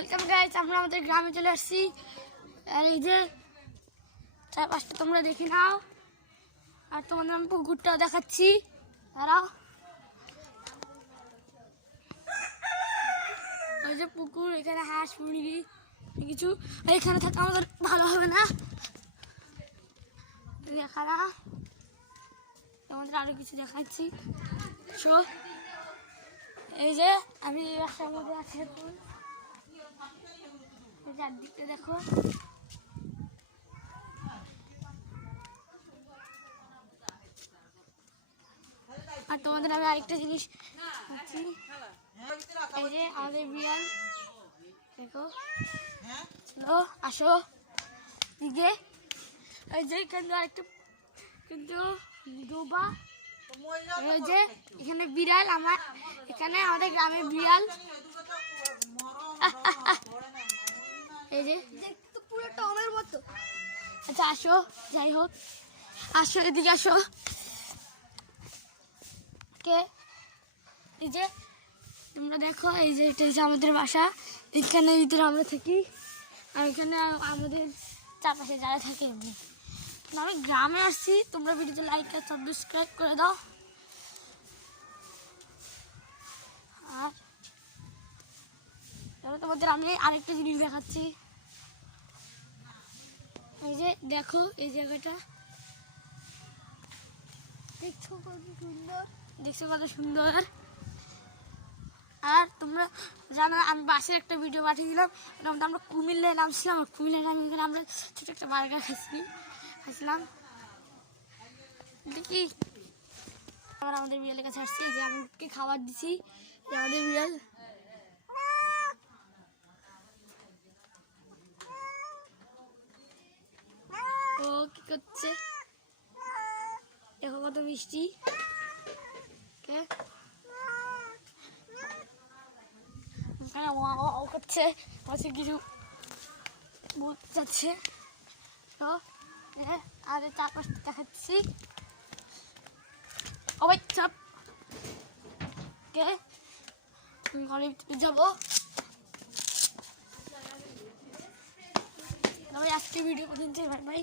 Welcome guys, আমরা আমাদের গ্রামে চলে আসছি। আর এই যে চারপাশটা তোমরা দেখে নাও। আর তোমাদের আমি পুকুরটাও দেখাচ্ছি। দাঁড়াও, ওই যে পুকুর, এখানে হাঁস মুরগি কিছু। আর এখানে থাকা আমাদের ভালো হবে না, দেখা না। তোমাদের আরো কিছু দেখাচ্ছি। সো এই যে আমি রাস্তার মধ্যে আছি এখন। চারদিকটা দেখো। আর তোমাদের আমি আরেকটা জিনিস বলছি, এই যে আমাদের বিড়াল দেখো, চলো আসো দিকে। এই যে কিন্তু আরেকটা কিন্তু ডোবা, এই যে এখানে বিড়াল, এখানে আমাদের গ্রামের বিড়াল। এই যে দেখতে পুরো টমের মতো। আচ্ছা আসো, যাই হোক আসো, এদিকে আসো। কে এই যে তোমরা দেখো, এই যে এটা হচ্ছে আমাদের বাসা। এখানে ভিতরে আমরা থাকি। আর এখানে আমাদের চারপাশে যারা থাকে এমনি। আমি গ্রামে আসছি, তোমরা ভিডিওতে লাইক আর সাবস্ক্রাইব করে দাও। আর তোমাদের আমি আরেকটা জিনিস দেখাচ্ছি। এই যে দেখো, এই জায়গাটা দেখছো কত সুন্দর, দেখছো কত সুন্দর। আর তোমরা জানো, আমি বাসের একটা ভিডিও পাঠিয়েছিলাম, আমরা কুমিল্লায় নামছিলাম। কুমিল্লায় নামে এখানে আমরা ছোটো একটা বার্গার খাইছিলাম দেখি। আবার আমাদের বিড়ালের কাছে আসছি, যে আমি খাবার দিছি। আমাদের বিড়াল ও কি করছে দেখো, কত মিষ্টি। ও করছে, পাশে কিছু যাচ্ছে। তো আর চারপাশটা দেখাচ্ছি। ও ভাই চাপ, কে ঘরের ভিতরে যাবো। আজকে ভিডিও পর্যন্ত, বাই বাই।